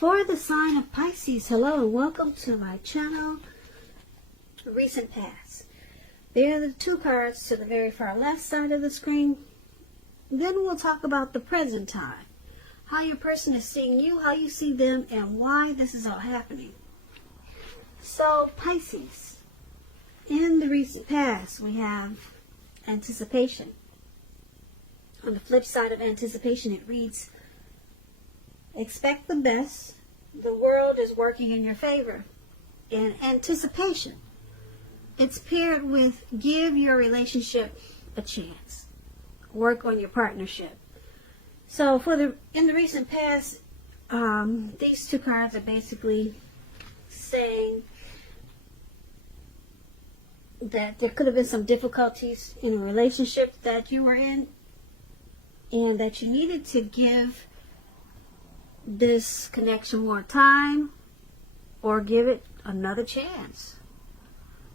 For the sign of Pisces, hello and welcome to my channel, Recent Past. There are the two cards to the very far left side of the screen. Then we'll talk about the present time, how your person is seeing you, how you see them, and why this is all happening. So Pisces, in the recent past we have anticipation. On the flip side of anticipation it reads, expect the best. The world is working in your favor. In anticipation, it's paired with give your relationship a chance. Work on your partnership. So in the recent past, these two cards are basically saying that there could have been some difficulties in a relationship that you were in, and that you needed to give this connection more time or give it another chance.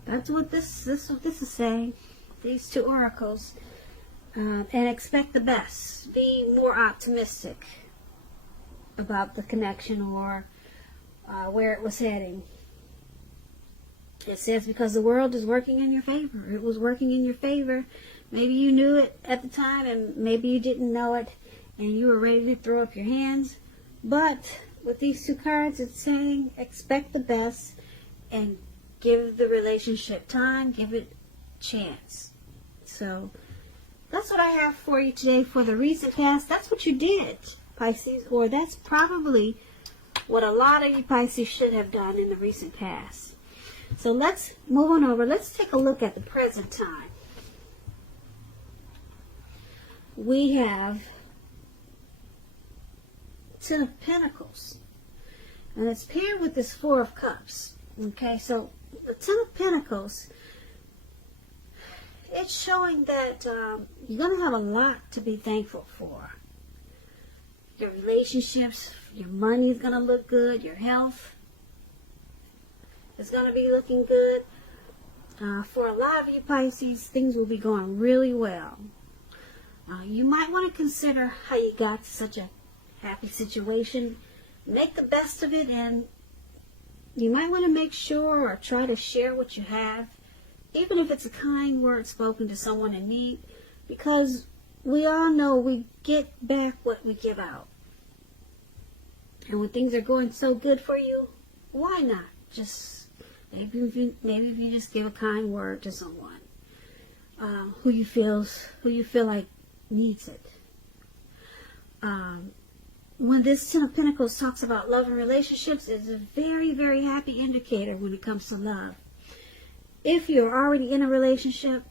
That's what this is saying. These two oracles. And expect the best. Be more optimistic about the connection or where it was heading. It says because the world is working in your favor. It was working in your favor. Maybe you knew it at the time and maybe you didn't know it and you were ready to throw up your hands. But with these two cards, it's saying expect the best and give the relationship time, give it a chance. So that's what I have for you today for the recent past. That's what you did, Pisces, or that's probably what a lot of you Pisces should have done in the recent past. So let's move on over. Let's take a look at the present time. We have Ten of Pentacles, and it's paired with this Four of Cups. Okay, so the Ten of Pentacles, it's showing that you're going to have a lot to be thankful for. Your relationships, your money is going to look good, your health is going to be looking good. For a lot of you Pisces, things will be going really well. You might want to consider how you got to such a happy situation. Make the best of it, and you might want to make sure or try to share what you have, even if it's a kind word spoken to someone in need, because we all know we get back what we give out. And when things are going so good for you, why not just maybe if you just give a kind word to someone who you feel like needs it. When this Ten of Pentacles talks about love and relationships, it's a very, very happy indicator when it comes to love. If you're already in a relationship,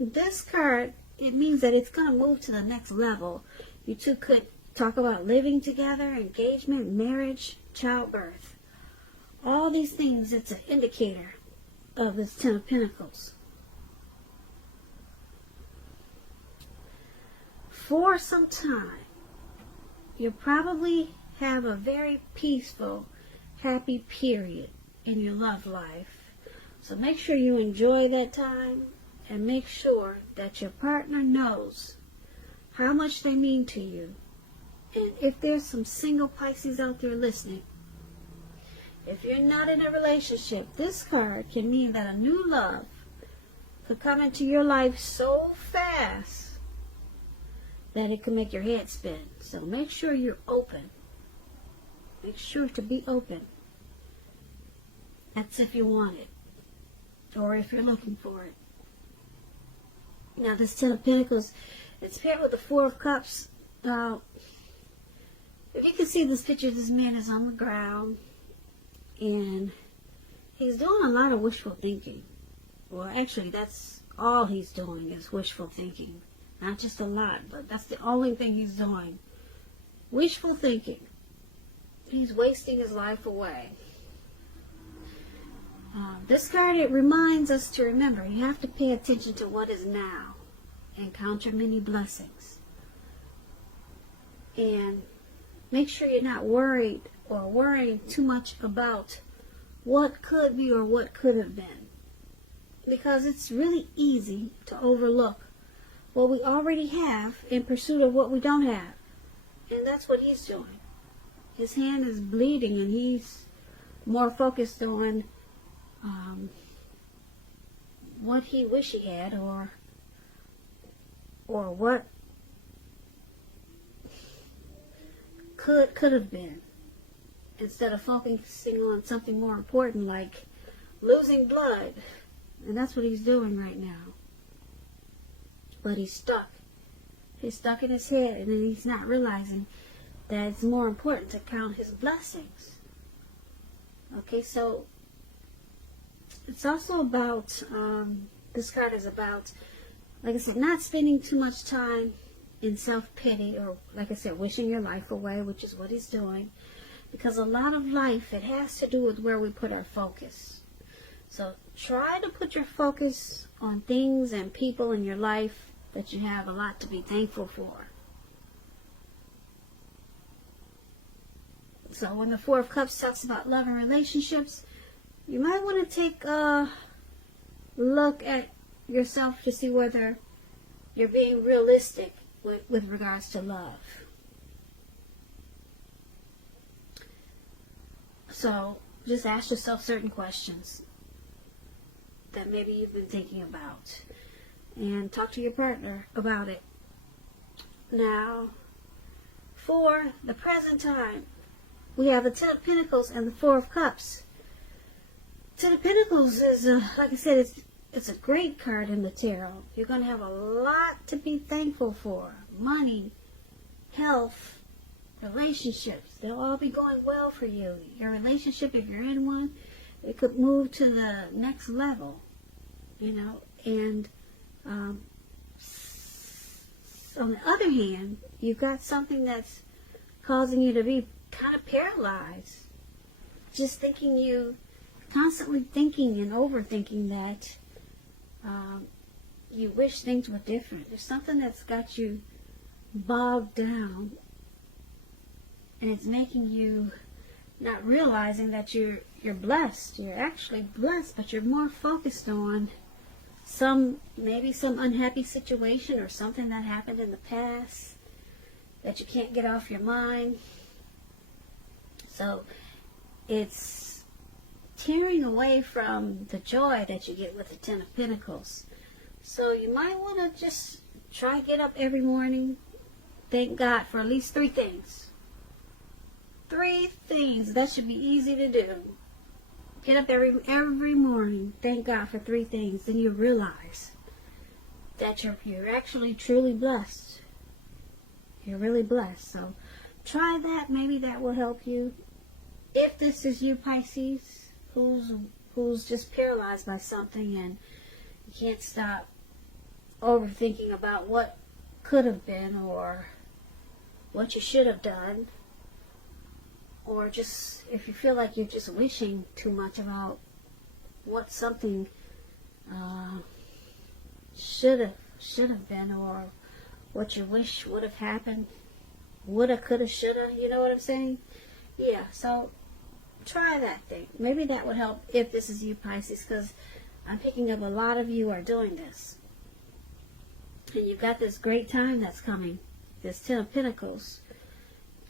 this card, it means that it's going to move to the next level. You two could talk about living together, engagement, marriage, childbirth. All these things, it's an indicator of this Ten of Pentacles. For some time, you'll probably have a very peaceful, happy period in your love life. So make sure you enjoy that time and make sure that your partner knows how much they mean to you. And if there's some single Pisces out there listening, if you're not in a relationship, this card can mean that a new love could come into your life so fast that it can make your head spin. So make sure you're open. Make sure to be open. That's if you want it, or if you're looking for it. Now this Ten of Pentacles, it's paired with the Four of Cups. If you can see this picture, this man is on the ground and he's doing a lot of wishful thinking. Well, actually, that's all he's doing is wishful thinking. Not just a lot, but that's the only thing he's doing. Wishful thinking. He's wasting his life away. This card, it reminds us to remember, you have to pay attention to what is now and count your many blessings. And make sure you're not worried or worrying too much about what could be or what could have been. Because it's really easy to overlook what we already have in pursuit of what we don't have. And that's what he's doing. his hand is bleeding, and he's more focused on what he wish he had, or what could have been, instead of focusing on something more important like losing blood. And that's what he's doing right now. But he's stuck. He's stuck in his head, and he's not realizing that it's more important to count his blessings. Okay, so it's also about, this card is about, like I said, not spending too much time in self-pity, or, like I said, wishing your life away, which is what he's doing. Because a lot of life, it has to do with where we put our focus. So try to put your focus on things and people in your life that you have a lot to be thankful for. So when the Four of Cups talks about love and relationships, you might want to take a look at yourself to see whether you're being realistic with regards to love. So just ask yourself certain questions that maybe you've been thinking about, and talk to your partner about it. Now, for the present time, we have the Ten of Pentacles and the Four of Cups. Ten of Pentacles is, like I said, it's a great card in the tarot. You're going to have a lot to be thankful for. Money, health, relationships. They'll all be going well for you. Your relationship, if you're in one, it could move to the next level, you know. And on the other hand, you've got something that's causing you to be kind of paralyzed. Just constantly thinking and overthinking that you wish things were different. There's something that's got you bogged down, and it's making you not realizing that you're blessed. You're actually blessed, but you're more focused on maybe some unhappy situation or something that happened in the past that you can't get off your mind. So it's tearing away from the joy that you get with the Ten of Pentacles. So you might want to just try to get up every morning, thank God for at least 3 things. 3 things. That should be easy to do. Get up every morning, thank God for 3 things. Then you realize that you're actually truly blessed. You're really blessed. So try that. Maybe that will help you. If this is you, Pisces, who's just paralyzed by something and you can't stop overthinking about what could have been or what you should have done, or just if you feel like you're just wishing too much about what something should have been, or what you wish would have happened, woulda, coulda, shoulda, you know what I'm saying? Yeah, so try that thing. Maybe that would help if this is you, Pisces, because I'm picking up a lot of you are doing this. And you've got this great time that's coming, this Ten of Pentacles.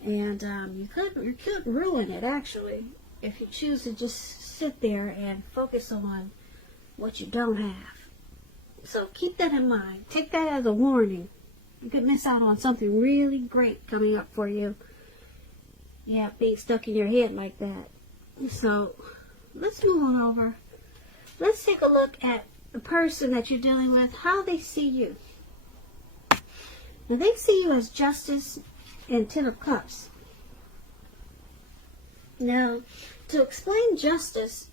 And you could ruin it, actually, if you choose to just sit there and focus on what you don't have. So keep that in mind. Take that as a warning. You could miss out on something really great coming up for you. Yeah, being stuck in your head like that. So let's move on over. Let's take a look at the person that you're dealing with, how they see you. Now, they see you as Justice and Ten of Cups. Now, to explain justice,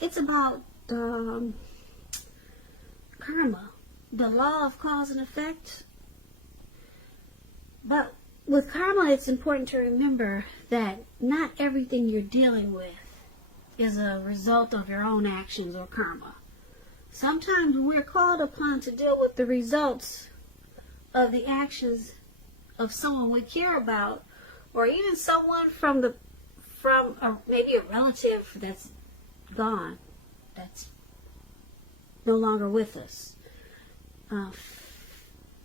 it's about karma, the law of cause and effect. But with karma, it's important to remember that not everything you're dealing with is a result of your own actions or karma. Sometimes we're called upon to deal with the results of the actions of someone we care about, or even someone from maybe a relative that's gone, that's no longer with us.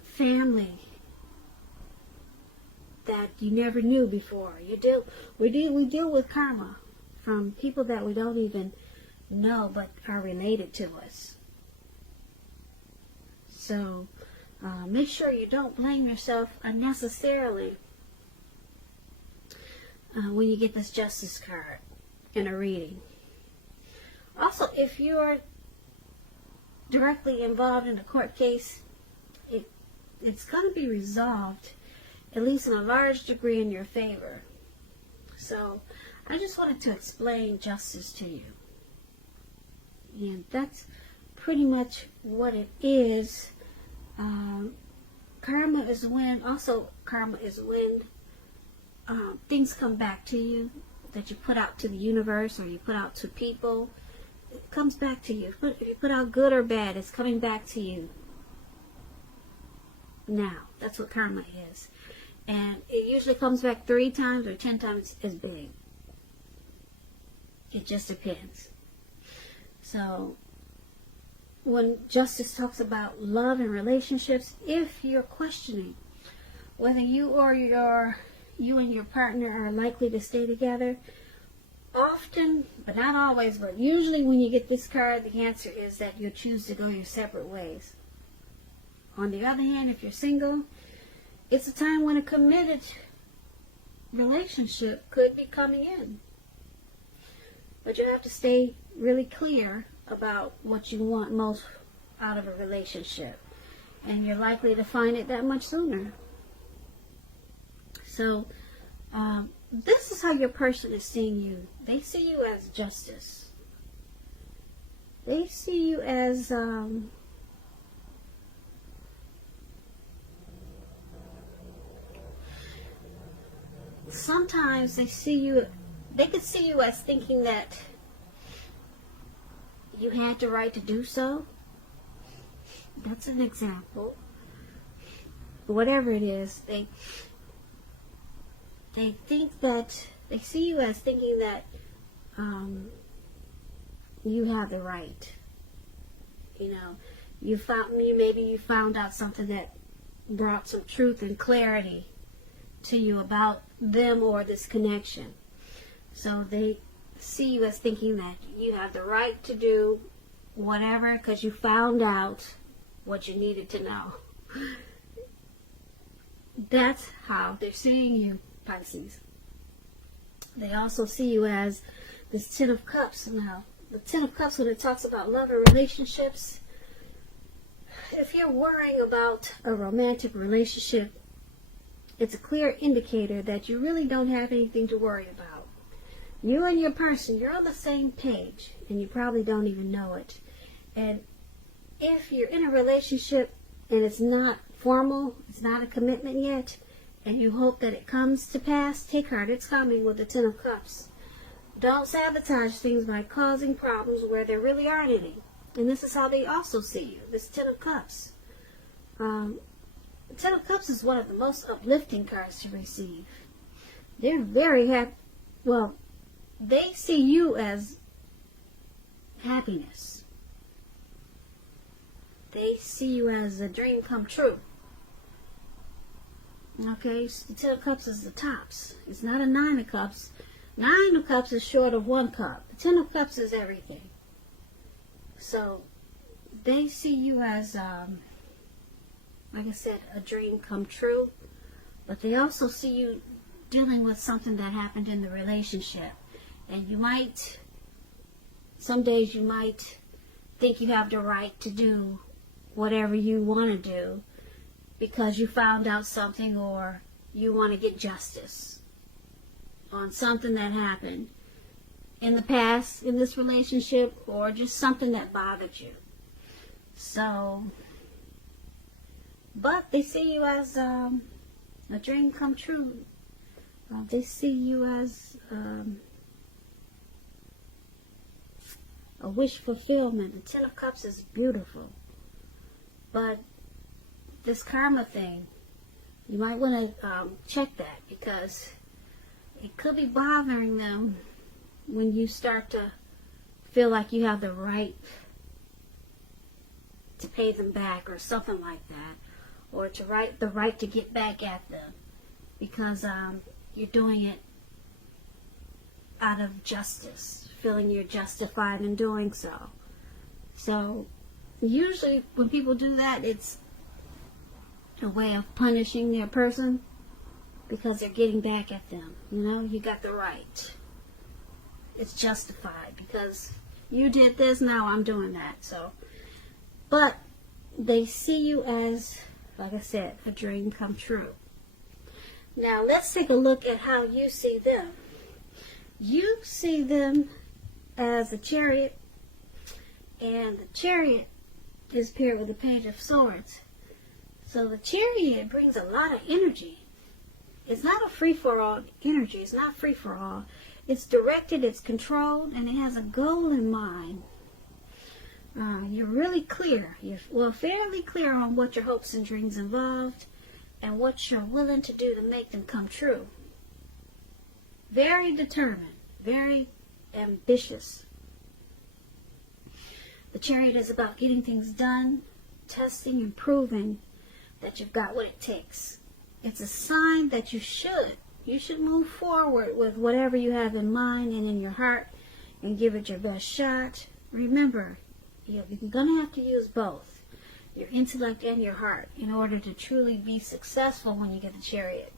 Family, that you never knew before. We deal with karma from people that we don't even know but are related to us. So make sure you don't blame yourself unnecessarily when you get this Justice card in a reading. Also, if you are directly involved in a court case, it's going to be resolved, at least in a large degree, in your favor. So I just wanted to explain justice to you. And that's pretty much what it is. Karma is when things come back to you that you put out to the universe or you put out to people. It comes back to you. If you put out good or bad, it's coming back to you. Now, that's what karma is. And it usually comes back 3 times or 10 times as big. It just depends. So, when Justice talks about love and relationships, if you're questioning whether you and your partner are likely to stay together, often, but not always, but usually when you get this card, the answer is that you'll choose to go your separate ways. On the other hand, if you're single, it's a time when a committed relationship could be coming in. But you have to stay really clear about what you want most out of a relationship. And you're likely to find it that much sooner. So, this is how your person is seeing you. They see you as justice. They see you as sometimes they could see you as thinking that you had the right to do so. That's an example. Whatever it is, they think that they see you as thinking that you have the right. Maybe you found out something that brought some truth and clarity to you about them or this connection. So they see you as thinking that you have the right to do whatever because you found out what you needed to know. That's how they're seeing you, Pisces. They also see you as this Ten of Cups. Now, the Ten of Cups, when it talks about love and relationships, if you're worrying about a romantic relationship, it's a clear indicator that you really don't have anything to worry about. You and your person, you're on the same page, and you probably don't even know it. And if you're in a relationship and it's not formal, it's not a commitment yet, and you hope that it comes to pass, take heart, it's coming with the Ten of Cups. Don't sabotage things by causing problems where there really aren't any. And this is how they also see you, this Ten of Cups. The Ten of Cups is one of the most uplifting cards to receive. They're very happy. Well, they see you as happiness. They see you as a dream come true. Okay, so the Ten of Cups is the tops. It's not a Nine of Cups. Nine of Cups is short of 1 cup. The Ten of Cups is everything. So, they see you as, like I said, a dream come true. But they also see you dealing with something that happened in the relationship. And some days you might think you have the right to do whatever you want to do because you found out something or you want to get justice on something that happened in the past in this relationship or just something that bothered you. So, but they see you as a dream come true. They see you as a wish fulfillment. The Ten of Cups is beautiful. But this karma thing, you might want to check that because it could be bothering them when you start to feel like you have the right to pay them back or something like that, or the right to get back at them. because you're doing it out of justice, feeling you're justified in doing so. So usually when people do that, it's a way of punishing their person because they're getting back at them. You know, you got the right. It's justified because you did this, now I'm doing that. So, but they see you as, like I said, a dream come true. Now let's take a look at how you see them. You see them as a chariot, and the chariot is paired with the Page of Swords. So the chariot brings a lot of energy. It's not a free-for-all energy. It's not free-for-all. It's directed, it's controlled, and it has a goal in mind. You're really clear. You're fairly clear on what your hopes and dreams involved and what you're willing to do to make them come true. Very determined, very ambitious. The chariot is about getting things done, testing and proving that you've got what it takes. It's a sign that you should move forward with whatever you have in mind and in your heart and give it your best shot. Remember, you're going to have to use both, your intellect and your heart, in order to truly be successful when you get the chariot.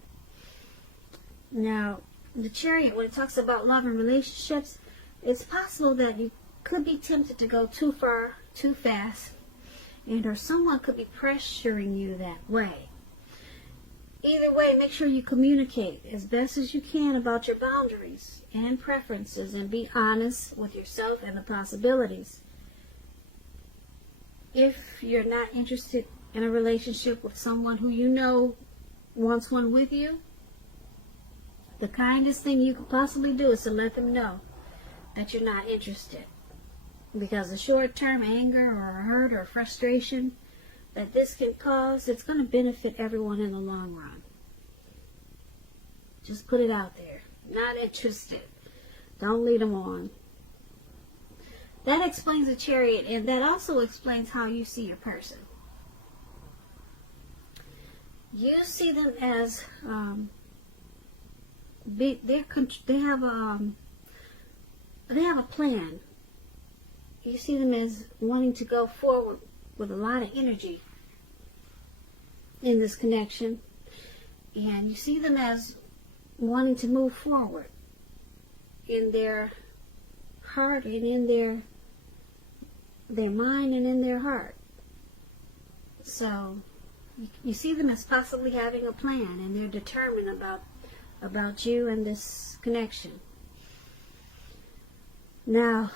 Now, the chariot, when it talks about love and relationships, it's possible that you could be tempted to go too far, too fast, and or someone could be pressuring you that way. Either way, make sure you communicate as best as you can about your boundaries and preferences and be honest with yourself and the possibilities. If you're not interested in a relationship with someone who you know wants one with you, the kindest thing you could possibly do is to let them know that you're not interested. Because the short-term anger or hurt or frustration that this can cause, it's going to benefit everyone in the long run. Just put it out there. Not interested. Don't lead them on. That explains the chariot, and that also explains how you see your person. You see them as they have a plan. You see them as wanting to go forward with a lot of energy in this connection, and you see them as wanting to move forward in their heart and in their mind and in their heart. So you see them as possibly having a plan, and they're determined about you and this connection. Now,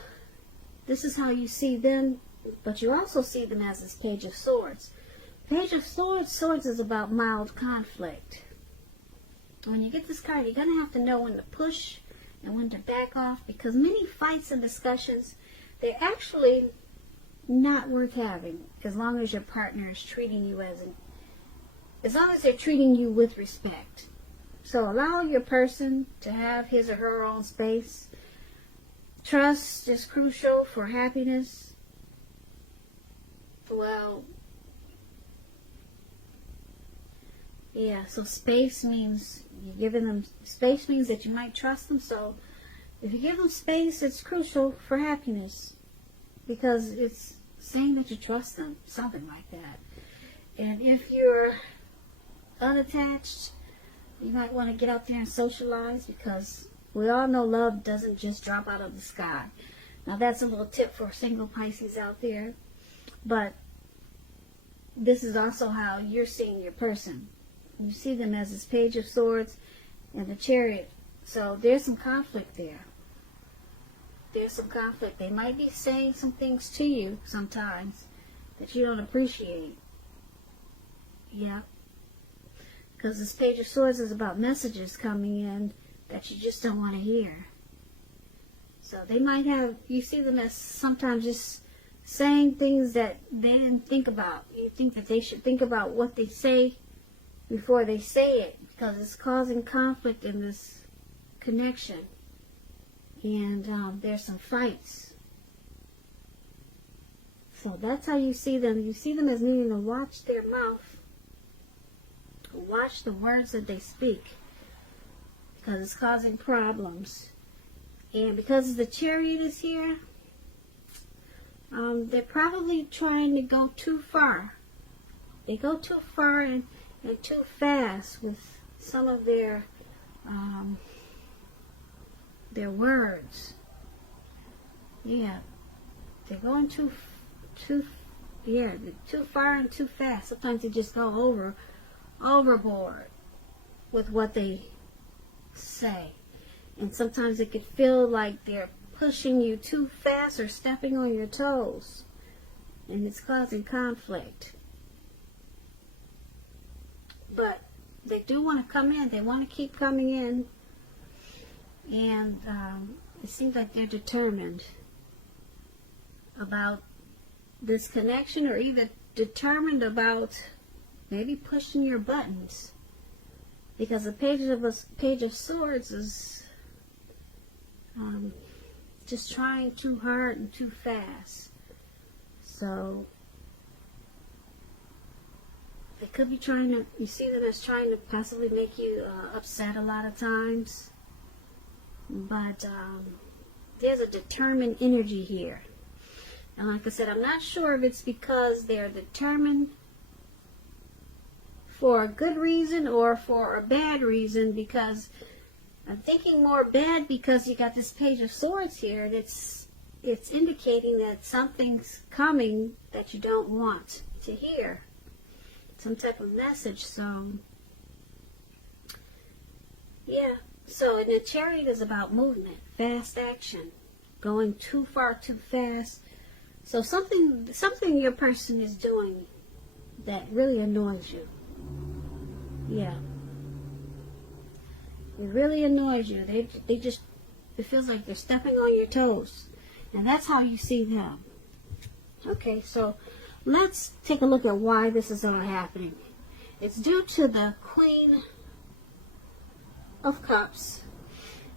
this is how you see them, but you also see them as this Page of Swords. Page of Swords is about mild conflict. When you get this card, you're going to have to know when to push and when to back off, because many fights and discussions, they're actually not worth having as long as your partner is treating you as long as they're treating you with respect. So allow your person to have his or her own space. Trust is crucial for happiness. Well, yeah, so space means you're giving them space means that you might trust them. So if you give them space, it's crucial for happiness because it's saying that you trust them, something like that. And if you're unattached, you might want to get out there and socialize, because we all know love doesn't just drop out of the sky. Now that's a little tip for single Pisces out there, but this is also how you're seeing your person. You see them as this Page of Swords and the Chariot. So there's some conflict there. There's some conflict. They might be saying some things to you sometimes that you don't appreciate. Yeah. Because this Page of Swords is about messages coming in that you just don't want to hear. So they might have, you see them as sometimes just saying things that they didn't think about. You think that they should think about what they say before they say it, because it's causing conflict in this connection. And there's some fights. So that's how you see them. You see them as needing to watch their mouth Watch the words that they speak, because it's causing problems. And because the Chariot is here, they're probably trying to go too far. They go too far and too fast with some of their words. They're going too far and too fast. Sometimes they just go overboard with what they say. And sometimes it could feel like they're pushing you too fast or stepping on your toes. And it's causing conflict. But they do want to come in. They want to keep coming in. And it seems like they're determined about this connection, or either determined about maybe pushing your buttons. Because the Page of Swords is just trying too hard and too fast. So they could be trying to, you see them as trying to possibly make you upset a lot of times. But there's a determined energy here. And like I said, I'm not sure if it's because they're determined for a good reason or for a bad reason, because I'm thinking more bad because you got this Page of Swords here, and it's indicating that something's coming that you don't want to hear. Some type of message. So, yeah. So, and the Chariot is about movement, fast action, going too far, too fast. So something your person is doing that really annoys you. Yeah. It really annoys you. They just, it feels like they're stepping on your toes. And that's how you see them. Okay, so let's take a look at why this is all happening. It's due to the Queen of Cups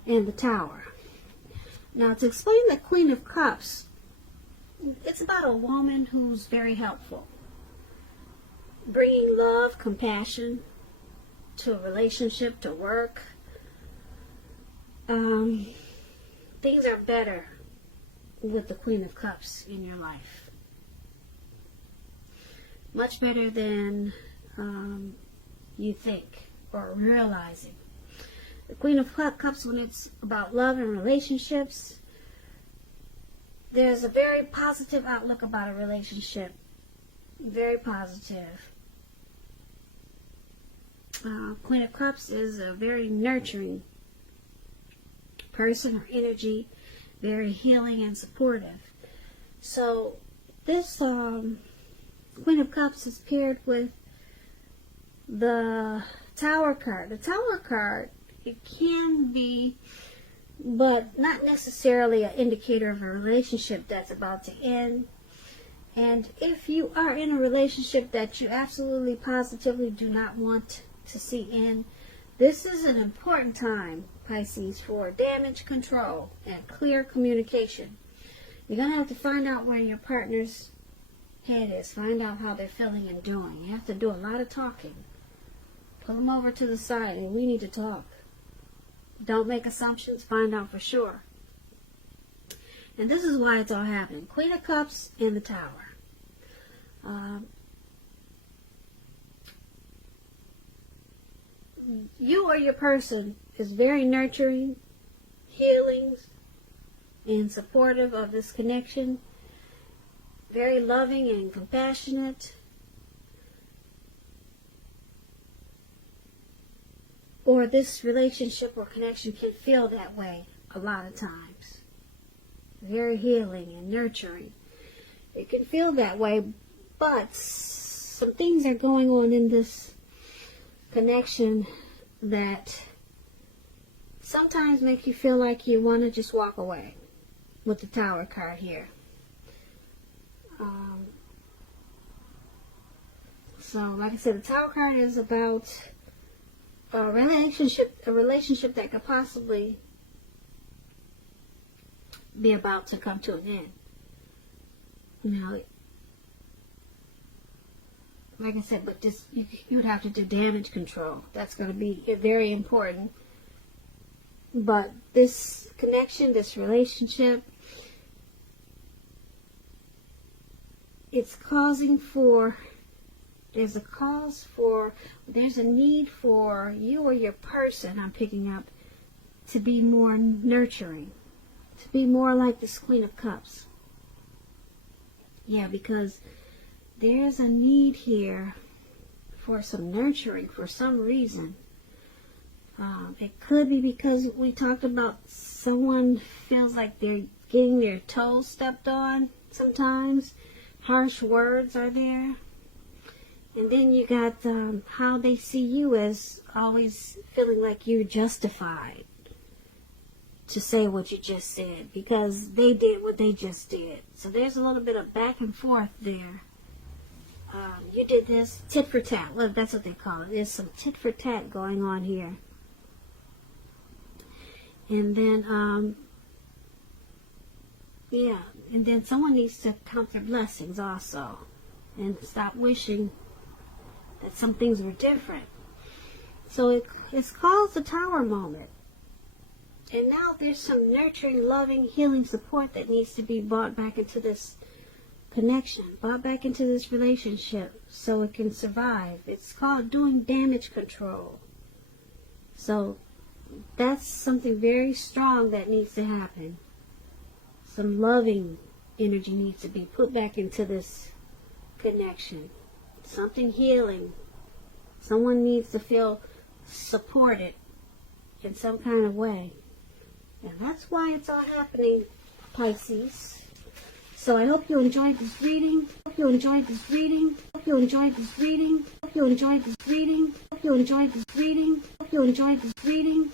and the Tower. Now, to explain the Queen of Cups, it's about a woman who's very helpful, bringing love, compassion to a relationship, to work. Things are better with the Queen of Cups in your life. Much better than you think or realizing. The Queen of Cups, when it's about love and relationships, there's a very positive outlook about a relationship. Very positive. Queen of Cups is a very nurturing person or energy, very healing and supportive. So this Queen of Cups is paired with the Tower card. The Tower card, it can be, but not necessarily an indicator of a relationship that's about to end. And if you are in a relationship that you absolutely positively do not want to see end, this is an important time, Pisces, for damage control and clear communication. You're going to have to find out where your partner's head is. Find out how they're feeling and doing. You have to do a lot of talking. Pull them over to the side and we need to talk. Don't make assumptions. Find out for sure. And this is why it's all happening. Queen of Cups and the Tower. You or your person is very nurturing, healing, and supportive of this connection. Very loving and compassionate. Or this relationship or connection can feel that way a lot of times. Very healing and nurturing. It can feel that way, but some things are going on in this connection that sometimes make you feel like you want to just walk away with the Tower card here. So, like I said, the Tower card is about a relationship that could possibly be about to come to an end. Now, like I said, but just you would have to do damage control. That's going to be very important. But this connection, this relationship, it's causing for, there's a need for you or your person, I'm picking up, to be more nurturing, to be more like this Queen of Cups. Yeah, because there's a need here for some nurturing for some reason. It could be because we talked about someone feels like they're getting their toes stepped on sometimes. Harsh words are there. And then you got how they see you as always feeling like you're justified to say what you just said because they did what they just did. So there's a little bit of back and forth there. You did this, tit for tat. Well, that's what they call it. There's some tit for tat going on here. And then, yeah, and then someone needs to count their blessings also and stop wishing that some things were different. So it's called the Tower moment. And now there's some nurturing, loving, healing support that needs to be brought back into this connection, brought back into this relationship so it can survive. It's called doing damage control. So that's something very strong that needs to happen. Some loving energy needs to be put back into this connection. Something healing. Someone needs to feel supported in some kind of way. And that's why it's all happening, Pisces. So I hope you enjoyed this reading. Hope you enjoyed this reading. Hope you enjoyed this reading. Hope you enjoyed this reading. Hope you enjoyed this reading. Hope you enjoyed this reading.